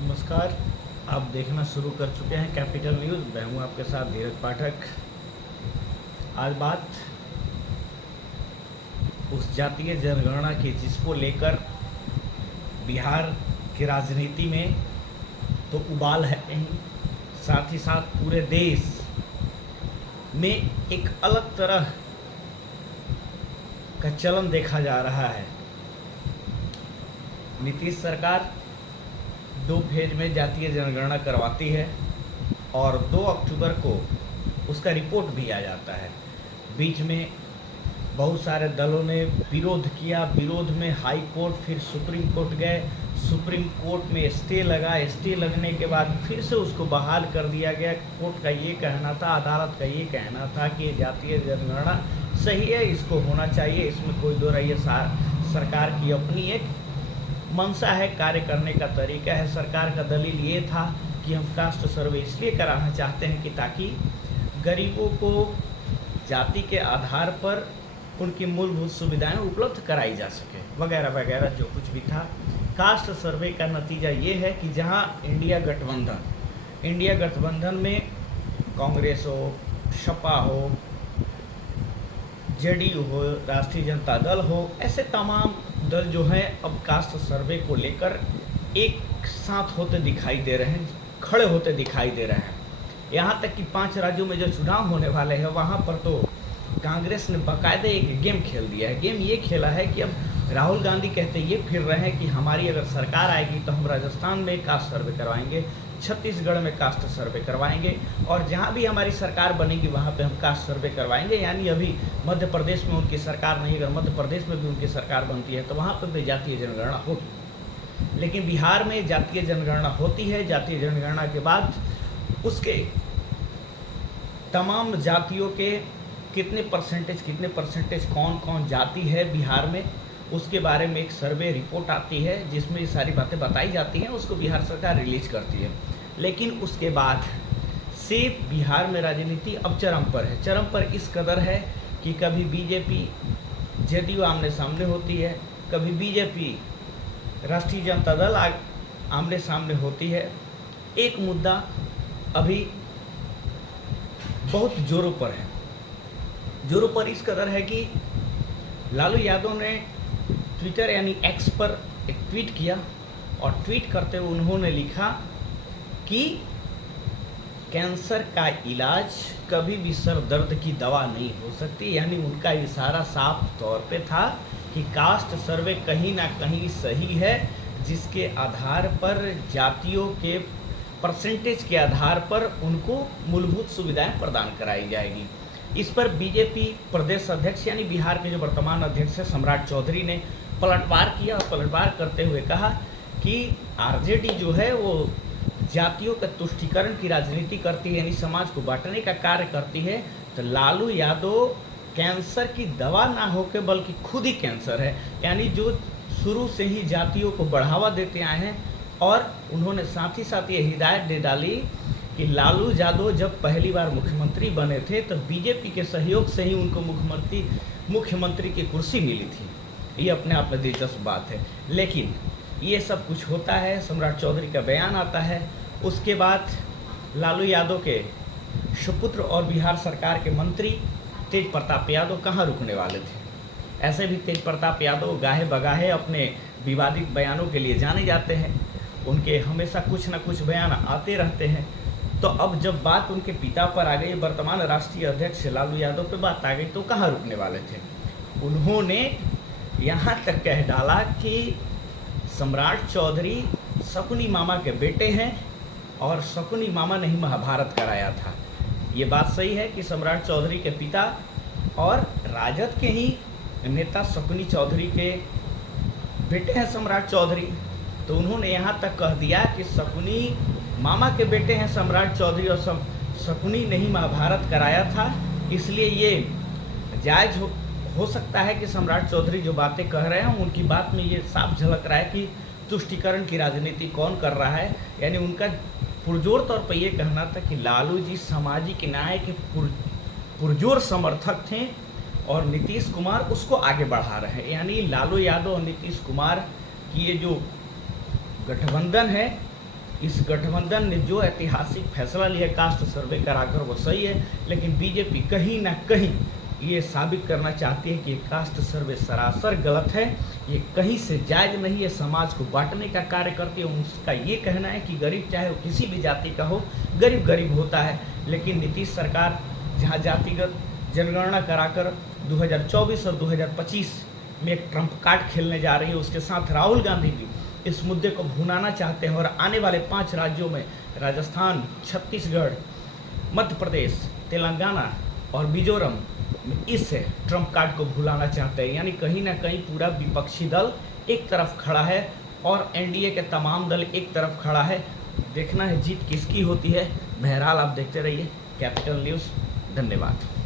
नमस्कार। आप देखना शुरू कर चुके हैं कैपिटल न्यूज़। मैं हूं आपके साथ धीरज पाठक। आज बात उस जातीय जनगणना की जिसको लेकर बिहार की राजनीति में तो उबाल है ही, साथ ही साथ पूरे देश में एक अलग तरह का चलन देखा जा रहा है। नीतीश सरकार 2 फेज में जातीय जनगणना करवाती है और 2 अक्टूबर को उसका रिपोर्ट भी आ जाता है। बीच में बहुत सारे दलों ने विरोध किया, विरोध में हाई कोर्ट फिर सुप्रीम कोर्ट गए, सुप्रीम कोर्ट में स्टे लगा, स्टे लगने के बाद फिर से उसको बहाल कर दिया गया। कोर्ट का ये कहना था, अदालत का ये कहना था कि ये जातीय जनगणना सही है, इसको होना चाहिए, इसमें कोई दो राय। सरकार की अपनी एक मंशा है, कार्य करने का तरीका है। सरकार का दलील ये था कि हम कास्ट सर्वे इसलिए कराना चाहते हैं कि ताकि गरीबों को जाति के आधार पर उनकी मूलभूत सुविधाएं उपलब्ध कराई जा सके, वगैरह वगैरह जो कुछ भी था। कास्ट सर्वे का नतीजा ये है कि जहां इंडिया गठबंधन में कांग्रेस हो, सपा हो, जेडीयू हो, राष्ट्रीय जनता दल हो, ऐसे तमाम दल जो हैं अब कास्ट सर्वे को लेकर एक साथ होते दिखाई दे रहे हैं, खड़े होते दिखाई दे रहे हैं। यहाँ तक कि 5 राज्यों में जो चुनाव होने वाले हैं वहाँ पर तो कांग्रेस ने बाकायदे एक गेम खेल दिया है। गेम ये खेला है कि अब राहुल गांधी कहते ये फिर रहे हैं कि हमारी अगर सरकार आएगी तो हम राजस्थान में कास्ट सर्वे करवाएंगे, छत्तीसगढ़ में कास्ट सर्वे करवाएंगे, और जहाँ भी हमारी सरकार बनेगी वहाँ पे हम कास्ट सर्वे करवाएंगे। यानी अभी मध्य प्रदेश में उनकी सरकार नहीं, अगर मध्य प्रदेश में भी उनकी सरकार बनती है तो वहाँ पर भी जातीय जनगणना होगी। लेकिन बिहार में जातीय जनगणना होती है। जातीय जनगणना के बाद उसके तमाम जातियों के कितने परसेंटेज कौन कौन जाति है बिहार में, उसके बारे में एक सर्वे रिपोर्ट आती है जिसमें ये सारी बातें बताई जाती हैं। उसको बिहार सरकार रिलीज करती है। लेकिन उसके बाद से बिहार में राजनीति अब चरम पर है। चरम पर इस कदर है कि कभी बीजेपी जेडीयू आमने सामने होती है, कभी बीजेपी राष्ट्रीय जनता दल आमने सामने होती है। एक मुद्दा अभी बहुत जोरों पर है। जोरों पर इस कदर है कि लालू यादव ने ट्विटर यानी एक्स पर एक ट्वीट किया, और ट्वीट करते हुए उन्होंने लिखा कि कैंसर का इलाज कभी भी सर दर्द की दवा नहीं हो सकती। यानी उनका इशारा साफ तौर पे था कि कास्ट सर्वे कहीं ना कहीं सही है, जिसके आधार पर जातियों के परसेंटेज के आधार पर उनको मूलभूत सुविधाएं प्रदान कराई जाएगी। इस पर बीजेपी प्रदेश अध्यक्ष यानी बिहार के जो वर्तमान अध्यक्ष हैं सम्राट चौधरी ने पलटवार किया, और पलटवार करते हुए कहा कि आरजेडी जो है वो जातियों का तुष्टीकरण की राजनीति करती है, यानी समाज को बांटने का कार्य करती है। तो लालू यादव कैंसर की दवा ना होकर बल्कि खुद ही कैंसर है, यानी जो शुरू से ही जातियों को बढ़ावा देते आए हैं। और उन्होंने साथ ही साथ ये हिदायत दे डाली कि लालू यादव जब पहली बार मुख्यमंत्री बने थे तो बीजेपी के सहयोग से ही उनको मुख्यमंत्री की कुर्सी मिली थी। ये अपने आप में दिलचस्प बात है। लेकिन ये सब कुछ होता है, सम्राट चौधरी का बयान आता है, उसके बाद लालू यादव के सुपुत्र और बिहार सरकार के मंत्री तेज प्रताप यादव कहाँ रुकने वाले थे। ऐसे भी तेज प्रताप यादव गाहे बगाहे अपने विवादित बयानों के लिए जाने जाते हैं। उनके हमेशा कुछ न कुछ बयान आते रहते हैं। तो अब जब बात उनके पिता पर आ गई, वर्तमान राष्ट्रीय अध्यक्ष लालू यादव पे बात आ गई, तो कहाँ रुकने वाले थे। उन्होंने यहाँ तक कह डाला कि सम्राट चौधरी शकुनी मामा के बेटे हैं और शकुनी मामा ने ही महाभारत कराया था। ये बात सही है कि सम्राट चौधरी के पिता और राजद के ही नेता शकुनी चौधरी के बेटे हैं सम्राट चौधरी। तो उन्होंने यहाँ तक कह दिया कि शकुनी मामा के बेटे हैं सम्राट चौधरी और शकुनी ने ही महाभारत कराया था, इसलिए ये जायज़ हो सकता है कि सम्राट चौधरी जो बातें कह रहे हैं उनकी बात में ये साफ झलक रहा है कि तुष्टीकरण की राजनीति कौन कर रहा है। यानी उनका पुरजोर तौर पर यह कहना था कि लालू जी सामाजिक न्याय के पुरजोर समर्थक थे और नीतीश कुमार उसको आगे बढ़ा रहे हैं। यानी लालू यादव और नीतीश कुमार की ये जो गठबंधन है इस गठबंधन ने जो ऐतिहासिक फैसला लिया कास्ट सर्वे कराकर वो सही है, लेकिन बीजेपी कहीं ना कहीं ये साबित करना चाहती है कि कास्ट सर्वे सरासर गलत है, ये कहीं से जायज़ नहीं है, समाज को बांटने का कार्य करती है। उनका ये कहना है कि गरीब चाहे वो किसी भी जाति का हो, गरीब गरीब होता है। लेकिन नीतीश सरकार जहाँ जातिगत जनगणना कराकर 2024 और 2025 में एक ट्रम्प कार्ड खेलने जा रही है, उसके साथ राहुल गांधी भी इस मुद्दे को भुनाना चाहते हैं और आने वाले 5 राज्यों में राजस्थान, छत्तीसगढ़, मध्य प्रदेश, तेलंगाना और मिजोरम में इस ट्रम्प कार्ड को भुलाना चाहते हैं। यानी कहीं ना कहीं पूरा विपक्षी दल एक तरफ खड़ा है और एनडीए के तमाम दल एक तरफ खड़ा है। देखना है जीत किसकी होती है। बहरहाल आप देखते रहिए कैपिटल न्यूज़। धन्यवाद।